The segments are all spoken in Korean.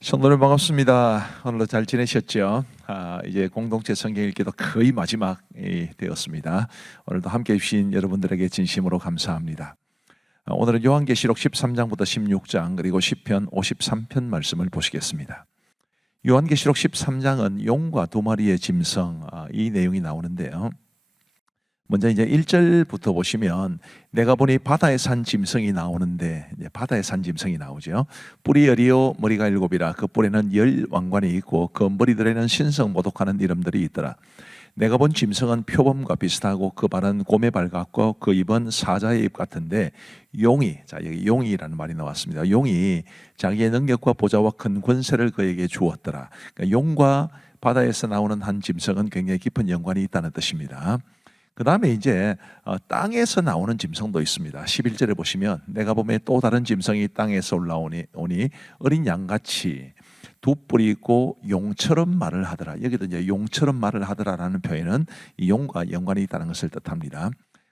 성도님 반갑습니다. 오늘도 잘 지내셨죠? 이제 공동체 성경 읽기도 거의 마지막이 되었습니다. 오늘도 함께 해주신 여러분들에게 진심으로 감사합니다. 오늘은 요한계시록 13장부터 16장 그리고 시편 53편 말씀을 보시겠습니다. 요한계시록 13장은 용과 두 마리의 짐승, 이 내용이 나오는데요. 먼저 이제 1절부터 보시면 내가 보니 바다에 산 짐승이 나오는데, 바다에 산 짐승이 나오죠. 뿔이 10이요 머리가 7이라 그 뿔에는 10 왕관이 있고 그 머리들에는 신성 모독하는 이름들이 있더라. 내가 본 짐승은 표범과 비슷하고 그 발은 곰의 발 같고 그 입은 사자의 입 같은데 용이, 여기 용이라는 말이 나왔습니다. 용이 자기의 능력과 보좌와 큰 권세를 그에게 주었더라. 그러니까 용과 바다에서 나오는 한 짐승은 굉장히 깊은 연관이 있다는 뜻입니다. 그 다음에 이제 땅에서 나오는 짐승도 있습니다. 11절에 보시면 내가 보면 또 다른 짐승이 땅에서 올라오니 어린 양같이 두 뿔이 있고 용처럼 말을 하더라. 여기도 이제 용처럼 말을 하더라라는 표현은 이 용과 연관이 있다는 것을 뜻합니다.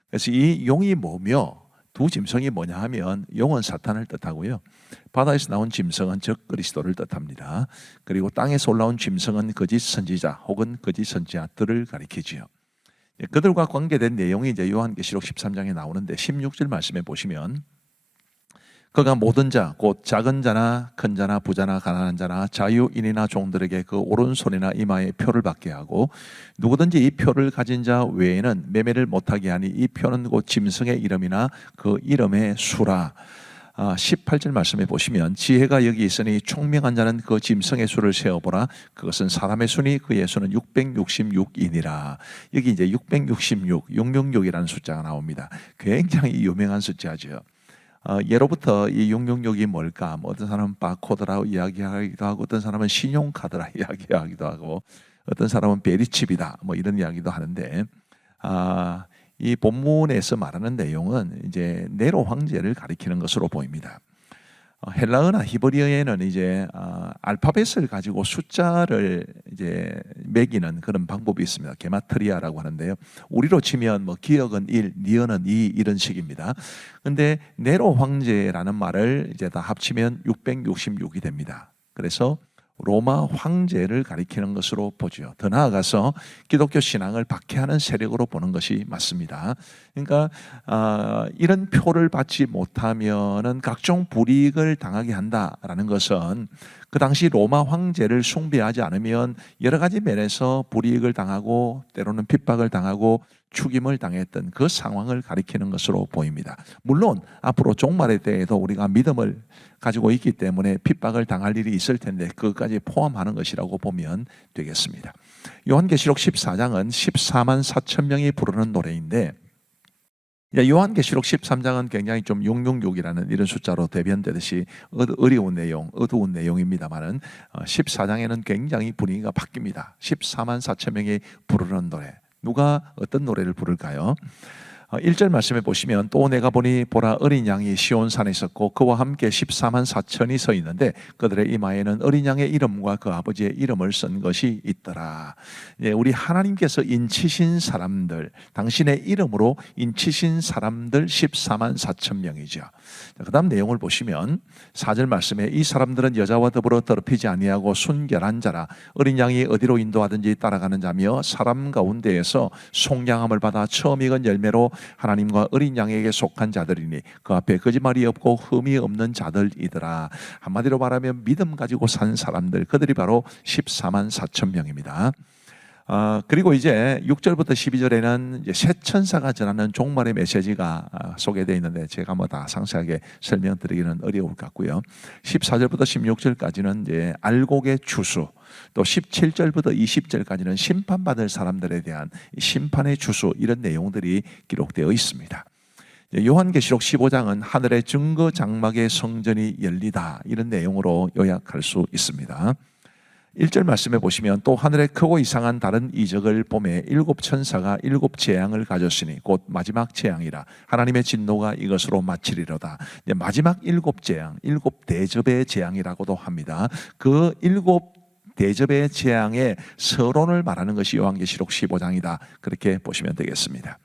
그래서 이 용이 뭐며 두 짐승이 뭐냐 하면 용은 사탄을 뜻하고요. 바다에서 나온 짐승은 적 그리스도를 뜻합니다. 그리고 땅에서 올라온 짐승은 거짓 선지자 혹은 거짓 선지자들을 가리키지요. 그들과 관계된 내용이 이제 요한계시록 13장에 나오는데 16절 말씀에 보시면 그가 모든 자, 곧 작은 자나 큰 자나 부자나 가난한 자나 자유인이나 종들에게 그 오른손이나 이마에 표를 받게 하고 누구든지 이 표를 가진 자 외에는 매매를 못하게 하니 이 표는 곧 짐승의 이름이나 그 이름의 수라. 18절 말씀에 보시면 지혜가 여기 있으니 총명한 자는 그 짐승의 수를 세어보라. 그것은 사람의 수니 그의 수는 666이니라. 여기 이제 666, 666이라는 숫자가 나옵니다. 굉장히 유명한 숫자죠. 예로부터 이 666이 뭘까? 어떤 사람은 바코드라고 이야기하기도 하고 어떤 사람은 신용카드라 이야기하기도 하고 어떤 사람은 베리칩이다 이런 이야기도 하는데 이 본문에서 말하는 내용은 이제 네로 황제를 가리키는 것으로 보입니다. 헬라어나 히브리어에는 이제 알파벳을 가지고 숫자를 이제 매기는 그런 방법이 있습니다. 게마트리아라고 하는데요. 우리로 치면 기억은 1, 니은은 2 이런 식입니다. 근데 네로 황제라는 말을 이제 다 합치면 666이 됩니다. 그래서 로마 황제를 가리키는 것으로 보죠. 더 나아가서 기독교 신앙을 박해하는 세력으로 보는 것이 맞습니다. 그러니까 이런 표를 받지 못하면은 각종 불이익을 당하게 한다라는 것은 그 당시 로마 황제를 숭배하지 않으면 여러 가지 면에서 불이익을 당하고 때로는 핍박을 당하고 죽임을 당했던 그 상황을 가리키는 것으로 보입니다. 물론 앞으로 종말에 대해서 우리가 믿음을 가지고 있기 때문에 핍박을 당할 일이 있을 텐데 그것까지 포함하는 것이라고 보면 되겠습니다. 요한계시록 14장은 14만 4천 명이 부르는 노래인데 요한계시록 13장은 굉장히 좀 666이라는 이런 숫자로 대변되듯이 어려운 내용, 어두운 내용입니다만은 14장에는 굉장히 분위기가 바뀝니다. 14만 4천 명이 부르는 노래. 누가 어떤 노래를 부를까요? 1절 말씀에 보시면 또 내가 보니 보라 어린 양이 시온산에 있었고 그와 함께 14만 4천이 서 있는데 그들의 이마에는 어린 양의 이름과 그 아버지의 이름을 쓴 것이 있더라. 우리 하나님께서 인치신 사람들, 당신의 이름으로 인치신 사람들 14만 4천 명이죠. 그 다음 내용을 보시면 4절 말씀에 이 사람들은 여자와 더불어 더럽히지 아니하고 순결한 자라 어린 양이 어디로 인도하든지 따라가는 자며 사람 가운데에서 속량함을 받아 처음 익은 열매로 하나님과 어린 양에게 속한 자들이니 그 앞에 거짓말이 없고 흠이 없는 자들이더라. 한마디로 말하면 믿음 가지고 산 사람들, 그들이 바로 14만 4천 명입니다. 그리고 이제 6절부터 12절에는 이제 새 천사가 전하는 종말의 메시지가 소개되어 있는데 제가 다 상세하게 설명드리기는 어려울 것 같고요. 14절부터 16절까지는 이제 알곡의 추수, 또 17절부터 20절까지는 심판받을 사람들에 대한 심판의 추수, 이런 내용들이 기록되어 있습니다. 요한계시록 15장은 하늘의 증거 장막의 성전이 열리다, 이런 내용으로 요약할 수 있습니다. 1절 말씀에 보시면 또 하늘에 크고 이상한 다른 이적을 보매 7 천사가 7 재앙을 가졌으니 곧 마지막 재앙이라 하나님의 진노가 이것으로 마치리로다. 마지막 7 재앙, 7 대접의 재앙이라고도 합니다. 그 7 대접의 재앙의 서론을 말하는 것이 요한계시록 15장이다. 그렇게 보시면 되겠습니다.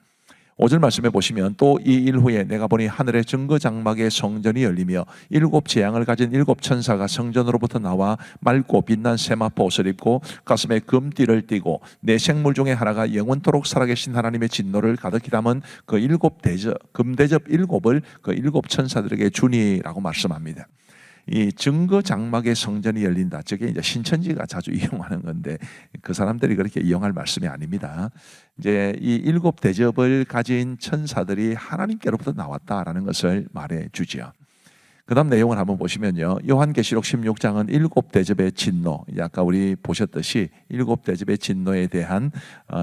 5절 말씀해 보시면 또 이 일 후에 내가 보니 하늘의 증거 장막의 성전이 열리며 7 재앙을 가진 7 천사가 성전으로부터 나와 맑고 빛난 세마포 옷을 입고 가슴에 금띠를 띠고 내 생물 중에 하나가 영원토록 살아계신 하나님의 진노를 가득히 담은 그 7 대접 금대접 7을 그 7 천사들에게 주니라고 말씀합니다. 이 증거 장막의 성전이 열린다. 저게 이제 신천지가 자주 이용하는 건데 그 사람들이 그렇게 이용할 말씀이 아닙니다. 이제 이 7 대접을 가진 천사들이 하나님께로부터 나왔다라는 것을 말해 주지요. 그 다음 내용을 한번 보시면요. 요한계시록 16장은 7 대접의 진노, 아까 우리 보셨듯이 7 대접의 진노에 대한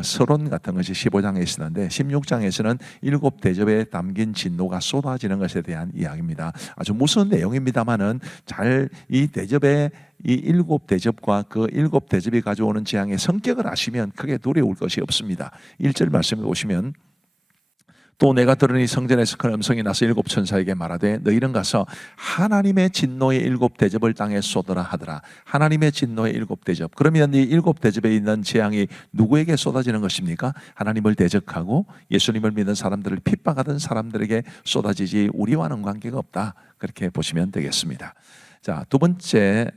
서론 같은 것이 15장에 있었는데 16장에서는 7 대접에 담긴 진노가 쏟아지는 것에 대한 이야기입니다. 아주 무서운 내용입니다만은 잘 이 대접의 이 7 대접과 그 7 대접이 가져오는 재앙의 성격을 아시면 크게 두려울 것이 없습니다. 1절 말씀에 보시면 또 내가 들으니 성전에서 큰 음성이 나서 7 천사에게 말하되 너희는 가서 하나님의 진노의 7 대접을 땅에 쏟으라 하더라. 하나님의 진노의 7 대접. 그러면 이 7 대접에 있는 재앙이 누구에게 쏟아지는 것입니까? 하나님을 대적하고 예수님을 믿는 사람들을 핍박하던 사람들에게 쏟아지지 우리와는 관계가 없다. 그렇게 보시면 되겠습니다. 자, 두 번째가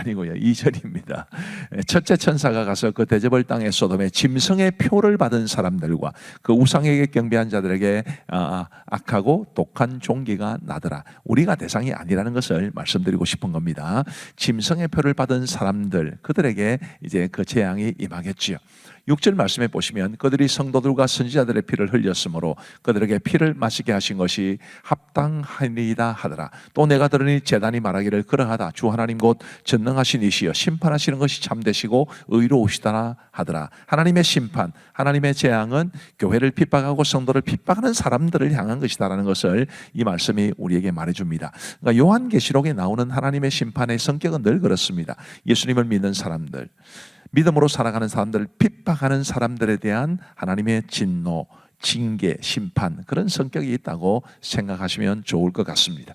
아니고요. 2절입니다. 첫째 천사가 가서 그 대접을 땅에 쏟음에 짐승의 표를 받은 사람들과 그 우상에게 경배한 자들에게 악하고 독한 종기가 나더라. 우리가 대상이 아니라는 것을 말씀드리고 싶은 겁니다. 짐승의 표를 받은 사람들, 그들에게 이제 그 재앙이 임하겠지요. 6절 말씀에 보시면 그들이 성도들과 선지자들의 피를 흘렸으므로 그들에게 피를 마시게 하신 것이 합당하니이다 하더라. 또 내가 들으니 제단이 말하기를 그러하다. 주 하나님 곧 전능하신 이시여 심판하시는 것이 참되시고 의로우시다 하더라. 하나님의 심판, 하나님의 재앙은 교회를 핍박하고 성도를 핍박하는 사람들을 향한 것이다라는 것을 이 말씀이 우리에게 말해줍니다. 그러니까 요한계시록에 나오는 하나님의 심판의 성격은 늘 그렇습니다. 예수님을 믿는 사람들, 믿음으로 살아가는 사람들을 핍박하는 사람들에 대한 하나님의 진노, 징계, 심판, 그런 성격이 있다고 생각하시면 좋을 것 같습니다.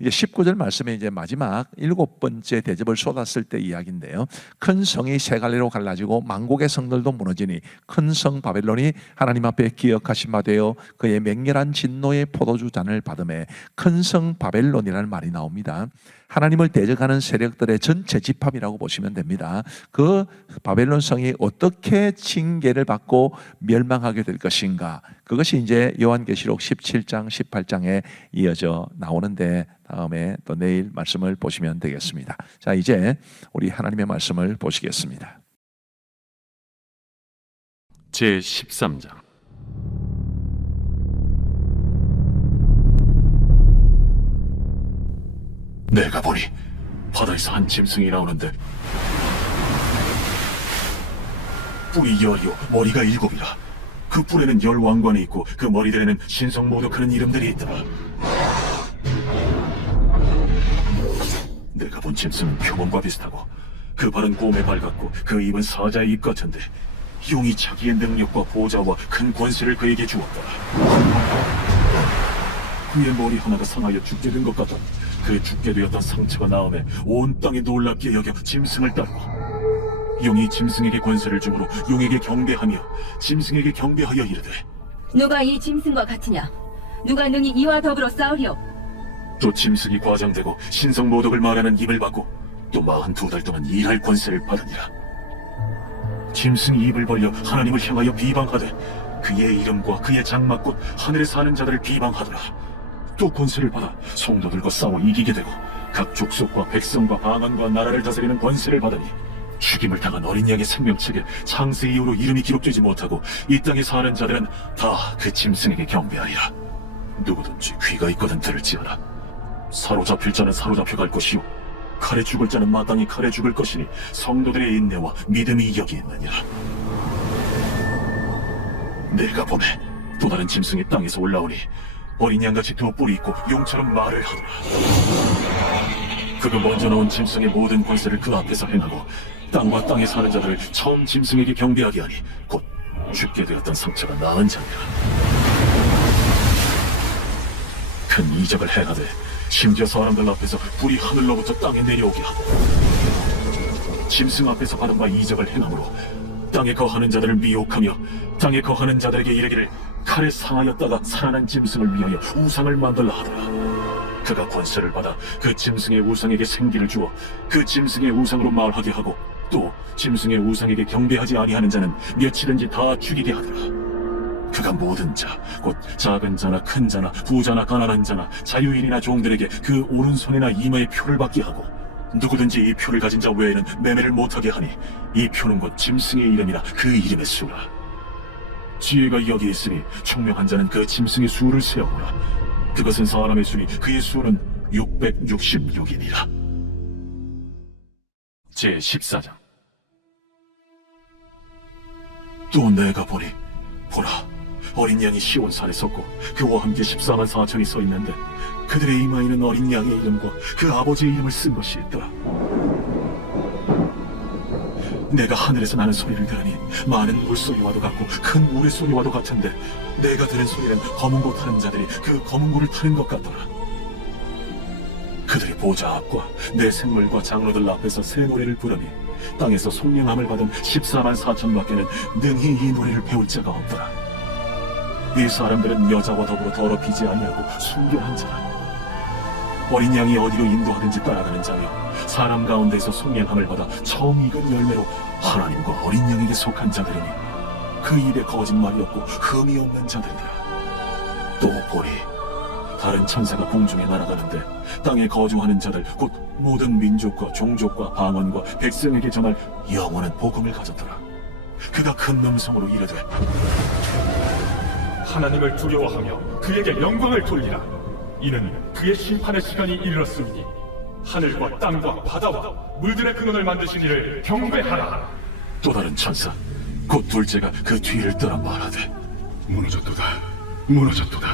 이제 19절 말씀에 이제 마지막 7번째 대접을 쏟았을 때 이야기인데요. 큰 성이 세 갈래로 갈라지고 만국의 성들도 무너지니 큰 성 바벨론이 하나님 앞에 기억하신 바 되어 그의 맹렬한 진노의 포도주 잔을 받음에 큰 성 바벨론이라는 말이 나옵니다. 하나님을 대적하는 세력들의 전체 집합이라고 보시면 됩니다. 그 바벨론 성이 어떻게 징계를 받고 멸망하게 될 것인가, 그것이 이제 요한계시록 17장 18장에 이어져 나오는데 다음에 또 내일 말씀을 보시면 되겠습니다. 자, 이제 우리 하나님의 말씀을 보시겠습니다. 제13장 내가 보니 바다에서 한 짐승이 나오는데 뿔이 10이요 머리가 7이라. 그 뿔에는 10 왕관이 있고 그 머리들에는 신성 모두 그런 이름들이 있더라. 내가 본 짐승은 표범과 비슷하고 그 발은 곰의 발 같고 그 입은 사자의 입 같은데 용이 자기의 능력과 보좌와 큰 권세를 그에게 주었다. 그의 머리 하나가 상하여 죽게 된 것 같다. 그 죽게 되었던 상처가 나음에 온 땅이 놀랍게 여겨 짐승을 따르고 용이 짐승에게 권세를 주므로 용에게 경배하며 짐승에게 경배하여 이르되 누가 이 짐승과 같으냐? 누가 능히 이와 더불어 싸우리요? 또 짐승이 과장되고 신성 모독을 말하는 입을 받고 또 42달 동안 일할 권세를 받으니라. 짐승이 입을 벌려 하나님을 향하여 비방하되 그의 이름과 그의 장막 곧 하늘에 사는 자들을 비방하더라. 또 권세를 받아 성도들과 싸워 이기게 되고 각 족속과 백성과 방언과 나라를 다스리는 권세를 받으니 죽임을 당한 어린 양의 생명책에 창세 이후로 이름이 기록되지 못하고 이 땅에 사는 자들은 다 그 짐승에게 경배하리라. 누구든지 귀가 있거든 들을지어다. 사로잡힐 자는 사로잡혀갈 것이요 칼에 죽을 자는 마땅히 칼에 죽을 것이니 성도들의 인내와 믿음이 여기 있느니라. 내가 보매 또 다른 짐승이 땅에서 올라오니 어린 양같이 두 뿔이 있고 용처럼 말을 하더라. 그가 먼저 나온 짐승의 모든 권세를 그 앞에서 행하고 땅과 땅에 사는 자들을 처음 짐승에게 경배하게 하니 곧 죽게 되었던 상처가 나은 자니라. 큰 이적을 행하되 심지어 사람들 앞에서 불이 하늘로부터 땅에 내려오게 하고 짐승 앞에서 받은 바 이적을 행함으로 땅에 거하는 자들을 미혹하며 땅에 거하는 자들에게 이르기를 칼에 상하였다가 살아난 짐승을 위하여 우상을 만들라 하더라. 그가 권세를 받아 그 짐승의 우상에게 생기를 주어 그 짐승의 우상으로 말하게 하고 또 짐승의 우상에게 경배하지 아니하는 자는 며칠든지 다 죽이게 하더라. 그가 모든 자, 곧 작은 자나 큰 자나 부자나 가난한 자나 자유인이나 종들에게 그 오른손이나 이마에 표를 받게 하고 누구든지 이 표를 가진 자 외에는 매매를 못하게 하니 이 표는 곧 짐승의 이름이나 그 이름의 수라. 지혜가 여기 있으니 총명한 자는 그 짐승의 수를 세어보라. 그것은 사람의 수니 그의 수는 666이니라. 제14장. 또 내가 보니 보라, 어린 양이 시온산에 섰고 그와 함께 14만 4천이 서 있는데 그들의 이마에는 어린 양의 이름과 그 아버지의 이름을 쓴 것이 있더라. 내가 하늘에서 나는 소리를 들으니 많은 물소리와도 같고 큰 우레소리와도 같은데 내가 들은 소리는 검은 고 타는 자들이 그 검은 고를 타는 것 같더라. 그들이 보좌 앞과 내 생물과 장로들 앞에서 새 노래를 부르니 땅에서 속량함을 받은 14만 4천밖에는 능히 이 노래를 배울 자가 없더라. 이 사람들은 여자와 더불어 더럽히지 아니하고 순결한 자라. 어린 양이 어디로 인도하든지 따라가는 자며 사람 가운데서 속량함을 받아 처음 익은 열매로 하나님과 어린 양에게 속한 자들이니 그 입에 거짓말이 없고 흠이 없는 자들이라. 또 보니 다른 천사가 공중에 날아가는데 땅에 거주하는 자들 곧 모든 민족과 종족과 방언과 백성에게 전할 영원한 복음을 가졌더라. 그가 큰 음성으로 이르되 하나님을 두려워하며 그에게 영광을 돌리라. 이는 그의 심판의 시간이 이르렀으니 하늘과 땅과 바다와 물들의 근원을 만드신 이를 경배하라. 또 다른 천사 곧 둘째가 그 뒤를 따라 말하되 무너졌도다. 무너졌도다.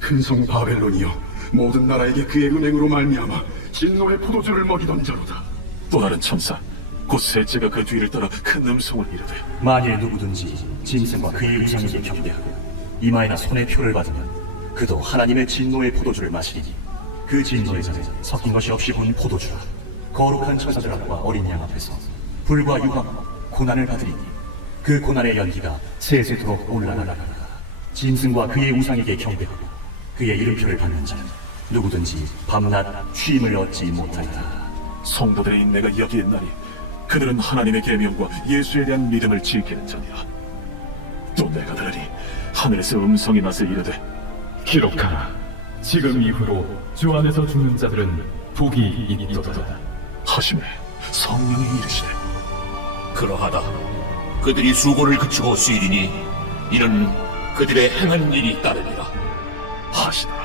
큰 성 바벨론이여, 모든 나라에게 그의 은행으로 말미암아 진노의 포도주를 먹이던 자로다. 또 다른 천사 곧 셋째가 그 뒤를 따라 큰 음성을 이르되 만일 누구든지 짐승과 그의 우상에게 경배하고 이마에나 손에 표를 받으면 그도 하나님의 진노의 포도주를 마시리니 그 진노의 잔에 섞인 것이 없이 본 포도주라. 거룩한 천사들 앞과 어린 양 앞에서 불과 유황과 고난을 받으리니 그 고난의 연기가 세세토록 올라가리라. 짐승과 그의 우상에게 경배하고 그의 이름표를 받는 자는 누구든지 밤낮 쉼을 얻지 못하리라. 성도들의 인내가 여기 있나니 그들은 하나님의 계명과 예수에 대한 믿음을 지키는 자니라. 또 내가 들으니 하늘에서 음성이 나서 이르되 기록하라. 지금 이후로 주 안에서 죽는 자들은 복이 있도다. 하심에 성령이 이르시되 그러하다. 그들이 수고를 그치고 쉬리니 이는 그들의 행한 일이 따르리라. 하시더라.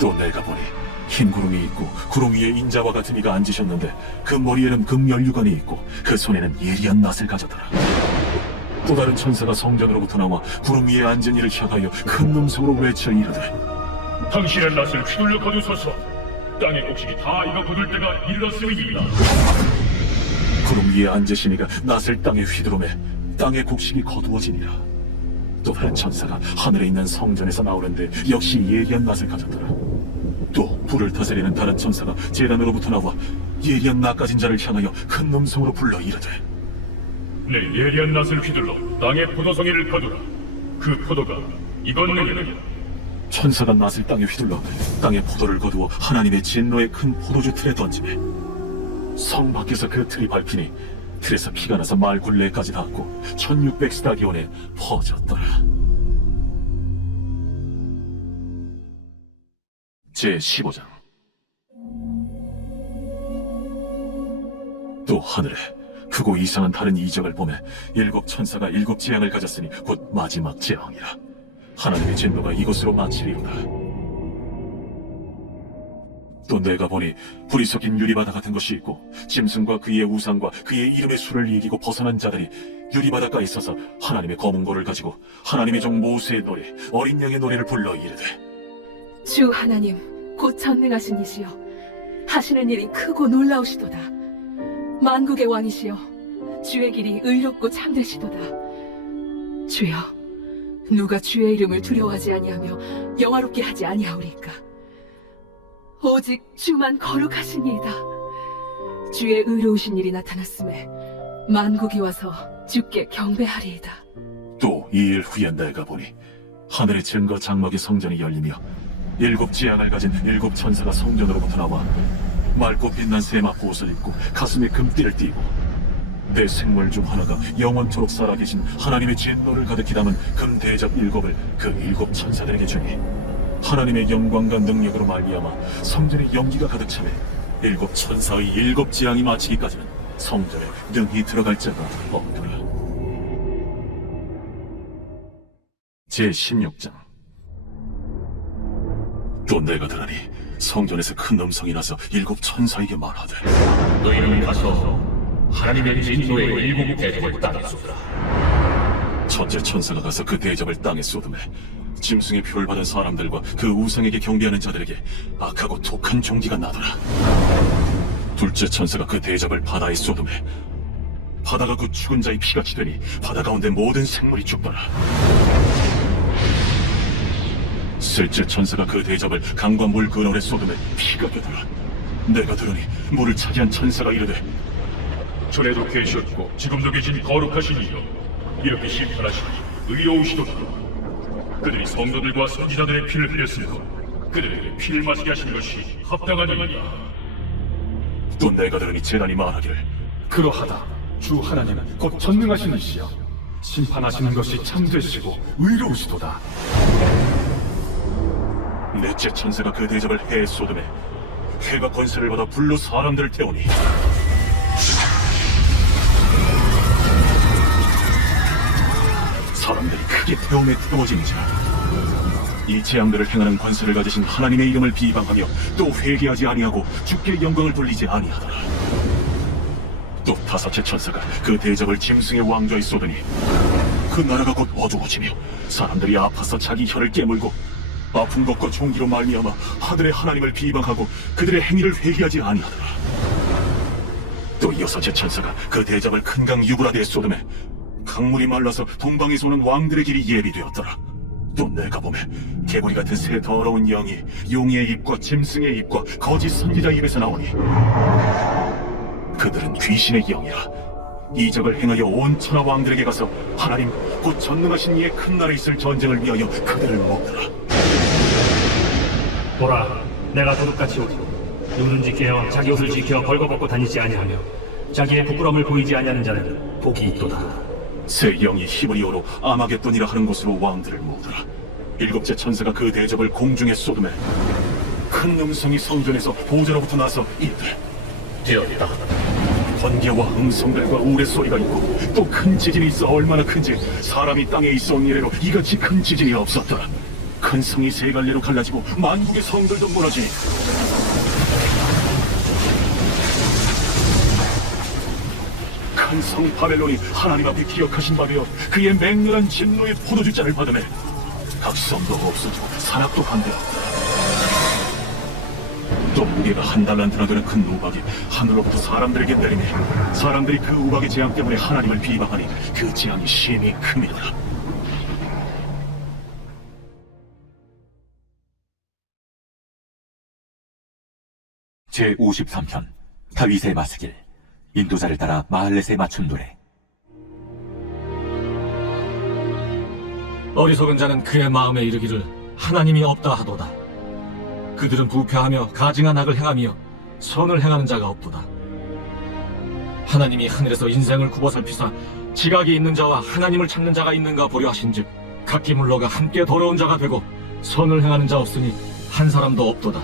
또 내가 보니 흰 구름이 있고 구름 위에 인자와 같은 이가 앉으셨는데 그 머리에는 금연류관이 있고 그 손에는 예리한 낫을 가졌더라. 또 다른 천사가 성전으로부터 나와 구름 위에 앉은 이를 향하여 큰 음성으로 외쳐 이르되 당신의 낯을 휘둘러 거두소서. 땅의 곡식이 다 익어 거둘 때가 이르렀으리이다. 구름 위에 앉으시니가 낫을 땅에 휘두르매 땅의 곡식이 거두어지니라. 또 다른 천사가 하늘에 있는 성전에서 나오는데 역시 예리한 낫을 가졌더라. 또 불을 다스리는 다른 천사가 제단으로부터 나와 예리한 낫 가진 자를 향하여 큰 음성으로 불러 이르되 내 예리한 낯을 휘둘러 땅의 포도송이를 거두라. 그 포도가 익었느니라. 천사가 낫을 땅에 휘둘러 땅의 포도를 거두어 하나님의 진노의 큰 포도주 틀에 던지매 성 밖에서 그 틀이 밟히니 틀에서 피가 나서 말 굴레까지 닿고 1600스타디온에 퍼졌더라. 제15장. 또 하늘에 크고 이상한 다른 이적을 보매 일곱 천사가 일곱 재앙을 가졌으니 곧 마지막 재앙이라. 하나님의 진노가 이곳으로 마치리로다. 또 내가 보니 불이 섞인 유리바다 같은 것이 있고 짐승과 그의 우상과 그의 이름의 수를 이기고 벗어난 자들이 유리바닷가에 있어서 하나님의 검은 고를 가지고 하나님의 종 모세의 노래 어린 양의 노래를 불러 이르되 주 하나님 곧 전능하신 이시여 하시는 일이 크고 놀라우시도다. 만국의 왕이시여 주의 길이 의롭고 참되시도다. 주여 누가 주의 이름을 두려워하지 아니하며 영화롭게 하지 아니하오리까. 오직 주만 거룩하시니이다. 주의 의로우신 일이 나타났음에 만국이 와서 주께 경배하리이다. 또 2일 후에 내가 보니 하늘의 증거 장막의 성전이 열리며 일곱 지향을 가진 일곱 천사가 성전으로부터 나와 맑고 빛난 세마포 옷을 입고 가슴에 금띠를 띠고 내 생물 중 하나가 영원토록 살아계신 하나님의 진노를 가득히 담은 금 대접 일곱을 그 일곱 천사들에게 주니 하나님의 영광과 능력으로 말미암아 성전에 연기가 가득 차매 일곱 천사의 일곱 지향이 마치기까지는 성전에 능히 들어갈 자가 없더라. 제16장. 또 내가 들으니 성전에서 큰 음성이 나서 일곱 천사에게 말하되 너희는 가서 하나님의 진노의 일곱 대접을 땅에 쏟으라. 첫째 천사가 가서 그 대접을 땅에 쏟음에 짐승의 표를 받은 사람들과 그 우상에게 경배하는 자들에게 악하고 독한 종기가 나더라. 둘째 천사가 그 대접을 바다에 쏟음에 바다가 그 죽은 자의 피같이 되니 바다 가운데 모든 생물이 죽더라. 셋째 천사가 그 대접을 강과 물 근원에 쏟음에 피가 되더라. 내가 들으니 물을 차지한 천사가 이르되 전에도 계셨고 지금도 계신 거룩하신 이여, 이렇게 심판하시니 의로우시도다. 그들이 성도들과 선지자들의 피를 흘렸으므로 그들에게 피를 마시게 하신 것이 합당하니이다. 또 내가 들으니 제단이 말하기를 그러하다. 주 하나님은 곧 전능하신 이시여, 심판하시는 것이 참되시고 의로우시도다. 넷째 천사가 그 대접을 해에 쏟음에 해가 권세를 받아 불로 사람들을 태우니 사람들이 크게 태움에 태워지니라. 이 재앙들을 행하는 권세를 가지신 하나님의 이름을 비방하며 또 회개하지 아니하고 주께 영광을 돌리지 아니하더라. 또 다섯째 천사가 그 대접을 짐승의 왕좌에 쏟으니 그 나라가 곧 어두워지며 사람들이 아파서 자기 혀를 깨물고 아픈 것과 종기로 말미암아 하늘의 하나님을 비방하고 그들의 행위를 회개하지 아니하더라. 또 여섯째 천사가 그 대접을 큰 강 유브라데에 쏟음에 강물이 말라서 동방에서 오는 왕들의 길이 예비되었더라. 또 내가 보매 개구리 같은 새 더러운 영이 용의 입과 짐승의 입과 거짓 선지자 입에서 나오니 그들은 귀신의 영이라. 이적을 행하여 온 천하 왕들에게 가서 하나님 곧 전능하신 이의 큰 날에 있을 전쟁을 위하여 그들을 먹더라. 보라, 내가 도둑같이 오리고 눈은 지켜 자기 옷을 지켜 벌거벗고 다니지 아니하며 자기의 부끄러움을 보이지 아니하는 자는 복이 있도다. 새 영이 히브리어로 아마겟돈이라 하는 곳으로 왕들을 모으더라. 일곱째 천사가 그 대접을 공중에 쏟음에 큰 음성이 성전에서 보좌로부터 나서 이르되 되었다. 번개와 음성들과 우레소리가 있고 또 큰 지진이 있어 얼마나 큰지 사람이 땅에 있어 온 이래로 이같이 큰 지진이 없었더라. 큰 성이 세 갈래로 갈라지고 만국의 성들도 무너지니 큰 성 바벨론이 하나님 앞에 기억하신 바 되어 그의 맹렬한 진노의 포도주잔을 받으매 각 성도 없어지고 산악도 한데없더라. 또 무게가 한 달란트나 되는 큰 우박이 하늘로부터 사람들에게 내리니 사람들이 그 우박의 재앙 때문에 하나님을 비방하니 그 재앙이 심히 큽니다. 제53편 다윗의 마스길. 인도자를 따라 마할렛에 맞춘 노래. 어리석은 자는 그의 마음에 이르기를 하나님이 없다 하도다. 그들은 부패하며 가증한 악을 행하며 선을 행하는 자가 없도다. 하나님이 하늘에서 인생을 굽어 살피사 지각이 있는 자와 하나님을 찾는 자가 있는가 보려 하신즉 각기 물러가 함께 더러운 자가 되고 선을 행하는 자 없으니 한 사람도 없도다.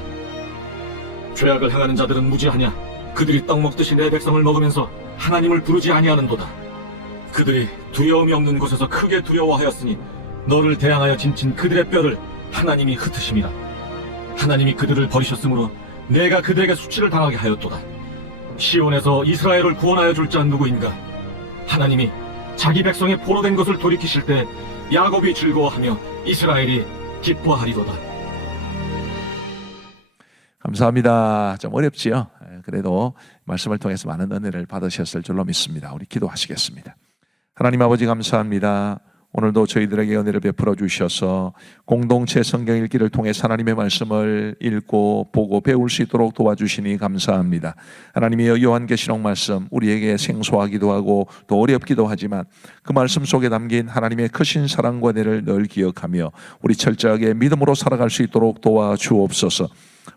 죄악을 행하는 자들은 무지하냐? 그들이 떡 먹듯이 내 백성을 먹으면서 하나님을 부르지 아니하는도다. 그들이 두려움이 없는 곳에서 크게 두려워하였으니 너를 대항하여 짐친 그들의 뼈를 하나님이 흩으심이라. 하나님이 그들을 버리셨으므로 내가 그들에게 수치를 당하게 하였도다. 시온에서 이스라엘을 구원하여 줄 자 누구인가? 하나님이 자기 백성의 포로된 것을 돌이키실 때 야곱이 즐거워하며 이스라엘이 기뻐하리로다. 감사합니다. 좀 어렵지요? 그래도 말씀을 통해서 많은 은혜를 받으셨을 줄로 믿습니다. 우리 기도하시겠습니다. 하나님 아버지 감사합니다. 오늘도 저희들에게 은혜를 베풀어 주셔서 공동체 성경 읽기를 통해 하나님의 말씀을 읽고 보고 배울 수 있도록 도와주시니 감사합니다. 하나님의 요한계시록 말씀 우리에게 생소하기도 하고 또 어렵기도 하지만 그 말씀 속에 담긴 하나님의 크신 사랑과 은혜를 늘 기억하며 우리 철저하게 믿음으로 살아갈 수 있도록 도와주옵소서.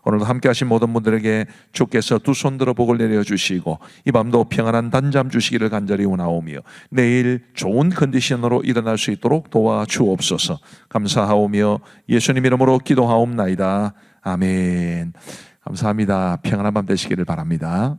오늘도 함께 하신 모든 분들에게 주께서 두 손 들어 복을 내려주시고 이 밤도 평안한 단잠 주시기를 간절히 원하오며 내일 좋은 컨디션으로 일어날 수 있도록 도와주옵소서. 감사하오며 예수님 이름으로 기도하옵나이다. 아멘. 감사합니다. 평안한 밤 되시기를 바랍니다.